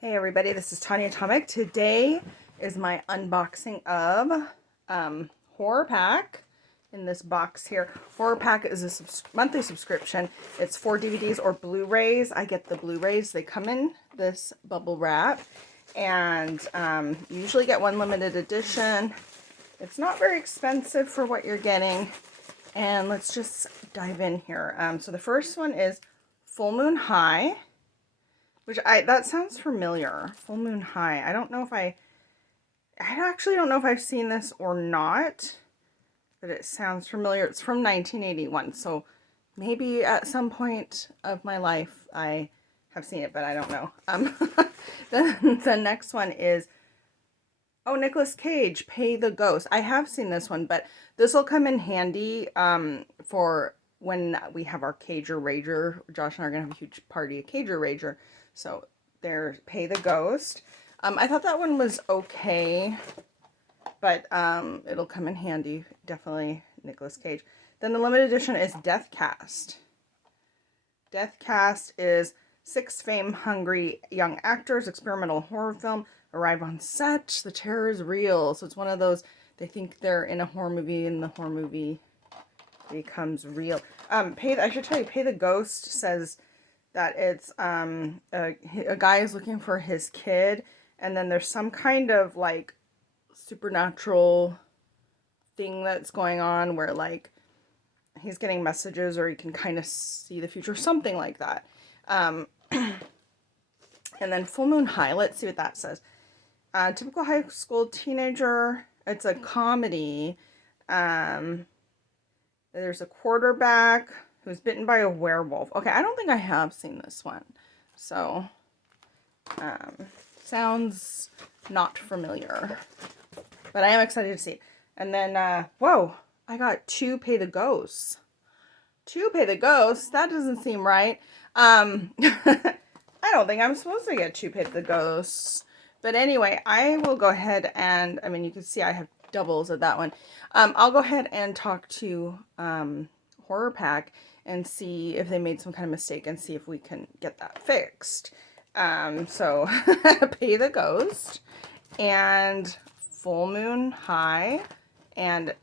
Hey everybody, this is Tanya Atomic. Today is my unboxing of Horrorpack in this box here. Horrorpack is a monthly subscription. It's 4 DVDs or Blu-rays. I get the Blu-rays. They come in this bubble wrap, and you usually get one limited edition. It's not very expensive for what you're getting. And let's just dive in here. So the first one is Full Moon High. That sounds familiar. Full Moon High. I actually don't know if I've seen this or not, but it sounds familiar. It's from 1981, so maybe at some point of my life I have seen it, but I don't know. The next one is, Nicolas Cage, Pay the Ghost. I have seen this one, but this will come in handy for when we have our Cager Rager. Josh and I are going to have a huge party, a Cager Rager. So there's Pay the Ghost. I thought that one was okay, but it'll come in handy. Definitely Nicolas Cage. Then the limited edition is Death Cast. Death Cast is 6 fame-hungry young actors, experimental horror film, arrive on set. The terror is real. So it's one of those, they think they're in a horror movie and the horror movie becomes real. I should tell you, Pay the Ghost says that it's a guy is looking for his kid, and then there's some kind of like supernatural thing that's going on where like he's getting messages or he can kind of see the future, something like that. And then Full Moon High, let's see what that says. Typical high school teenager. It's a comedy. There's a quarterback who's bitten by a werewolf. Okay, I don't think I have seen this one. So, sounds not familiar. But I am excited to see it. And then, whoa, I got 2 Pay the Ghosts. 2 Pay the Ghosts? That doesn't seem right. I don't think I'm supposed to get 2 Pay the Ghosts. But anyway, I will go ahead and, you can see I have doubles of that one. I'll go ahead and talk to Horrorpack and see if they made some kind of mistake and see if we can get that fixed. So Pay the Ghost and Full Moon High and